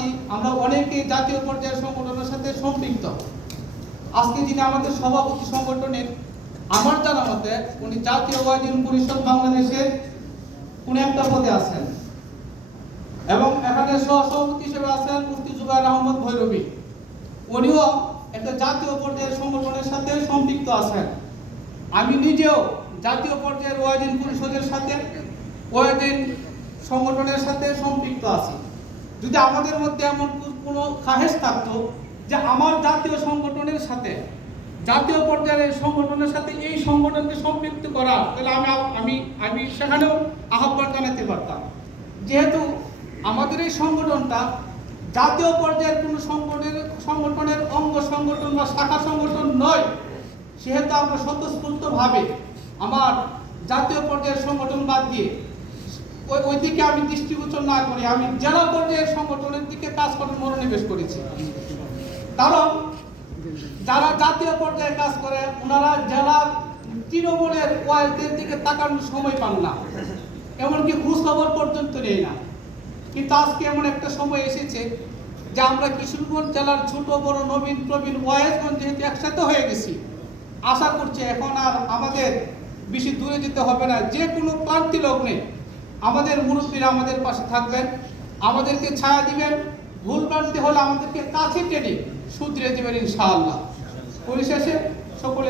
আছি, আমরা অনেকেই জাতীয় পর্যায়ের সংগঠনের সাথে সম্পৃক্ত। আজকে যিনি আমাদের সভাপতি সংগঠনের, আমার জানা মতে উনি জাতীয় ওয়াজিন পরিষদ বাংলাদেশের কোন একটা পদে আছেন। এবং এখানে সহসভাপতি হিসেবে আছেন মুফতি জুবাইর আহমদ ভৈরবী। উনিও একটা জাতীয় পর্যায়ের সংগঠনের সাথে সম্পৃক্ত আছেন। আমি নিজেও জাতীয় পর্যায়ের ওয়াজিন পরিষদের সাথে ওয়াজিন সংগঠনের যদি আমাদের মধ্যে এমন কোনো খাহেস থাকতো যে আমার জাতীয় সংগঠনের সাথে, জাতীয় পর্যায়ের সংগঠনের সাথে এই সংগঠনকে সম্পৃক্ত করা, তাহলে আমি আমি আমি সেখানেও আহ্বান জানাতে পারতাম। যেহেতু আমাদের এই সংগঠনটা জাতীয় পর্যায়ের কোনো সংগঠনের সংগঠনের অঙ্গ সংগঠন বা শাখা সংগঠন নয়, সেহেতু আমরা স্বতঃস্ফূর্তভাবে আমার জাতীয় পর্যায়ের সংগঠন বাদ দিয়ে ওই ওই আমি দৃষ্টিগোচর না করে, আমি জেলা পর্যায়ের সংগঠনের দিকে কাজ করার মনোনিবেশ করেছি। কারণ যারা জাতীয় পর্যায়ে কাজ করে, ওনারা জেলার তৃণমূলের ওয়াইদের দিকে তাকানোর সময় পান না। এমনকি খবর পর্যন্ত নেই না। কিন্তু আজকে এমন একটা সময় এসেছে যে আমরা কিশোরগঞ্জ জেলার ছোট, বড়, নবীন, প্রবীণ ওয়াইজগঞ্জ যেহেতু একসাথে হয়ে গেছি, আশা করছি এখন আর আমাদের বেশি দূরে যেতে হবে না। যে কোনো ক্লান্তি লগ্নে আমাদের মুরব্বীরা আমাদের পাশে থাকবেন, আমাদেরকে ছায়া দিবেন, ভুল ভ্রান্তি হলে আমাদেরকে কাছে টেনে শুধরে দেবেন ইনশাআল্লাহ। পরিশেষে সকলের